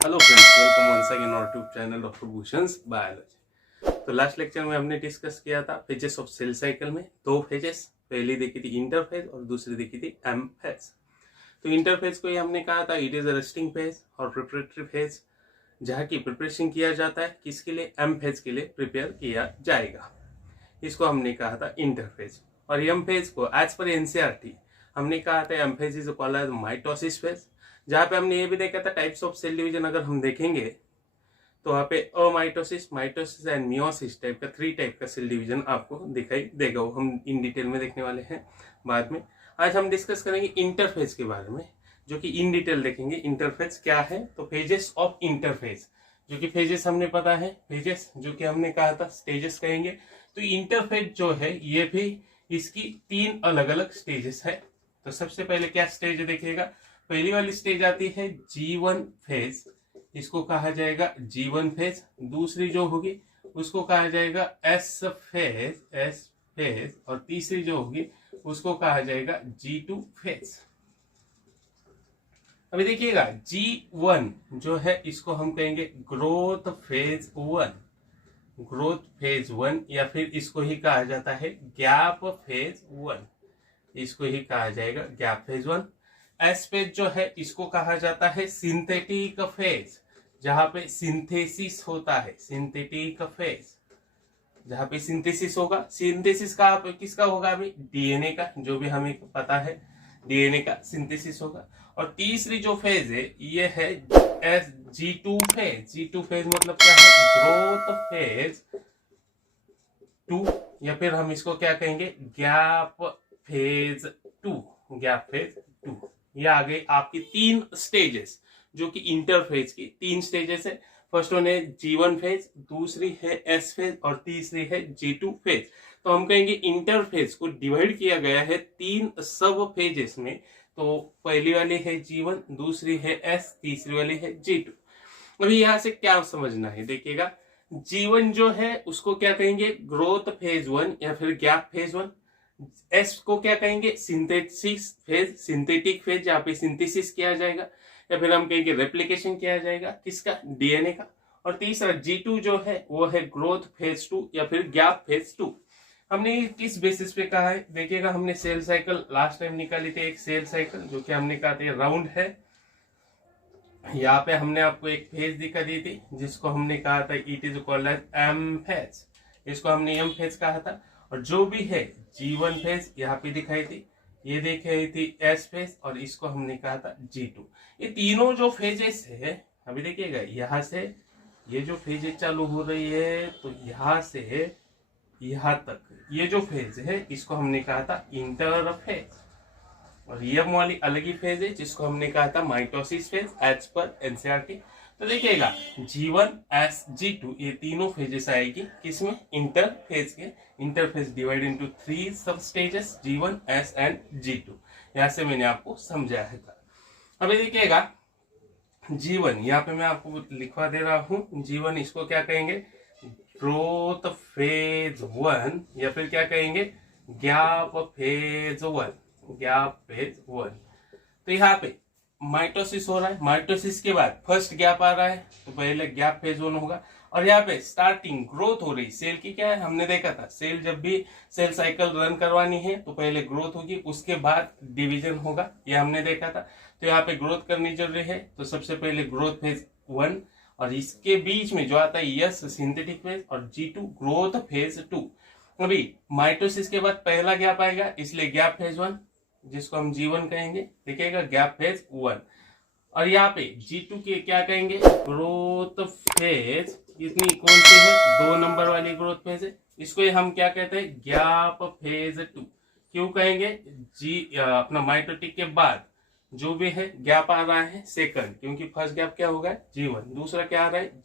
Hello friends, welcome once again our YouTube channel doctor Bhushan's biology. तो last lecture में हमने discuss किया था फेजेस ऑफ सेल साइकिल में दो फेजेस, पहली देखी थी इंटरफेज और दूसरी देखी थी एम फेज। तो इंटरफेज को ही हमने कहा था it is a resting phase और प्रिपरेटरी फेज, जहाँ की प्रिपरेशन किया जाता है किसके लिए, एम फेज के लिए प्रिपेयर किया जाएगा। इसको हमने कहा था इंटरफेज। और एम फेज को एज पर एनसीईआरटी हमने कहा था M phase is called as mitosis phase, जहाँ पे हमने ये भी देखा था टाइप्स ऑफ सेल डिवीजन अगर हम देखेंगे तो वहाँ पे अमाइटोसिस, माइटोसिस एंड मियोसिस टाइप का 3 टाइप का सेल डिवीजन आपको दिखाई देगा। वो हम इन डिटेल में देखने वाले हैं बाद में। आज हम डिस्कस करेंगे इंटरफेज के बारे में, जो कि इन डिटेल देखेंगे इंटरफेज क्या है। तो फेजेस ऑफ इंटरफेज, जो कि फेजेस हमने पता है, फेजेस जो कि हमने कहा था स्टेजेस कहेंगे। तो इंटरफेज जो है ये भी इसकी 3 अलग अलग स्टेजेस है। तो सबसे पहले क्या स्टेज देखिएगा, पहली वाली स्टेज आती है G1 फेज, इसको कहा जाएगा G1 फेज। दूसरी जो होगी उसको कहा जाएगा S फेज, और तीसरी जो होगी उसको कहा जाएगा G2 फेज। अभी देखिएगा G1 जो है इसको हम कहेंगे ग्रोथ फेज 1, ग्रोथ फेज 1, या फिर इसको ही कहा जाता है गैप फेज 1, इसको ही कहा जाएगा गैप फेज 1। एस फेज जो है इसको कहा जाता है सिंथेटिक फेज, जहां पे सिंथेसिस होता है, सिंथेटिक फेज जहां पे सिंथेसिस होगा। सिंथेसिस का किसका होगा, अभी डीएनए का, जो भी हमें पता है डीएनए का सिंथेसिस होगा। और तीसरी जो फेज है ये है G2 फेज। G2 फेज मतलब क्या है, ग्रोथ फेज 2, या फिर हम इसको क्या कहेंगे गैप फेज 2, गैप फेज 2। ये आ गई आपकी 3 स्टेजेस, जो कि इंटरफेज की 3 स्टेजेस है। फर्स्ट वन है G1 फेज, दूसरी है S फेज और तीसरी है G2 फेज। तो हम कहेंगे इंटरफेज को डिवाइड किया गया है 3 सब फेजेस में। तो पहली वाली है G1, दूसरी है S, तीसरी वाली है G2। अभी यहां से क्या समझना है, देखिएगा G1 जो है उसको क्या कहेंगे ग्रोथ फेज 1 या फिर गैप फेज 1। एस को क्या कहेंगे सिंथेसिस फेज, सिंथेटिक फेज, जहां पे सिंथेसिस किया जाएगा, या फिर हम कहेंगे रेप्लिकेशन किया जाएगा किसका, डीएनए का। और तीसरा G2 जो है वो है ग्रोथ फेज 2 या फिर गैप फेज 2। हमने किस बेसिस पे कहा है, देखिएगा हमने सेल साइकिल लास्ट टाइम निकाली थी, एक सेल साइकिल जो कि हमने कहा था राउंड है। यहाँ पे हमने आपको एक फेज दिखा दी थी जिसको हमने कहा था it is called as M phase, इसको हमने एम फेज कहा था। और जो भी है G1 फेज यहाँ पे दिखाई थी, ये देख रही थी S फेज, और इसको हमने कहा था G2। ये तीनों जो फेजेस है, अभी देखिएगा यहाँ से ये जो फेजेस चालू हो रही है, तो यहाँ से यहाँ तक ये जो फेज है इसको हमने कहा था इंटरफेज। और ये वाली अलग ही फेज है जिसको हमने कहा था माइटोसिस फेज एज पर एनसीईआरटी। तो देखिएगा G1 S G2 ये तीनों फेजेस आएगी किसमें, इंटरफेज के। इंटरफेज डिवाइड इनटू 3 सब stages G1 S and G2। यहां से मैंने आपको समझाया था। अभी देखिएगा G1 यहाँ पे मैं आपको लिखवा दे रहा हूं, G1 इसको क्या कहेंगे ग्रोथ फेज 1 या फिर क्या कहेंगे गैप फेज 1, गैप फेज 1। तो यहाँ पे माइटोसिस हो रहा है, माइटोसिस के बाद फर्स्ट गैप आ रहा है, तो पहले गैप फेज 1 होगा। और यहाँ पे स्टार्टिंग ग्रोथ हो रही सेल की, क्या है हमने देखा था सेल जब भी सेल साइकिल रन करवानी है तो पहले ग्रोथ होगी, उसके बाद डिवीजन होगा, ये हमने देखा था। तो यहाँ पे ग्रोथ करनी जरूरी है, तो सबसे पहले ग्रोथ फेज 1, और इसके बीच में जो आता है यस सिंथेटिक फेज, और G2 ग्रोथ फेज 2। अभी माइटोसिस के बाद पहला गैप आएगा, इसलिए गैप फेज 1 जिसको हम G1 कहेंगे, देखिएगा गैप फेज 1। और यहाँ पे G2 के क्या कहेंगे ग्रोथ फेज, इतनी कौन सी है 2 नंबर वाली ग्रोथ फेज है, इसको हम क्या कहते हैं गैप फेज 2। क्यों कहेंगे, अपना माइटोटिक के बाद जो भी है गैप आ रहा है सेकंड, क्योंकि फर्स्ट गैप क्या होगा G1, दूसरा क्या आ रहा है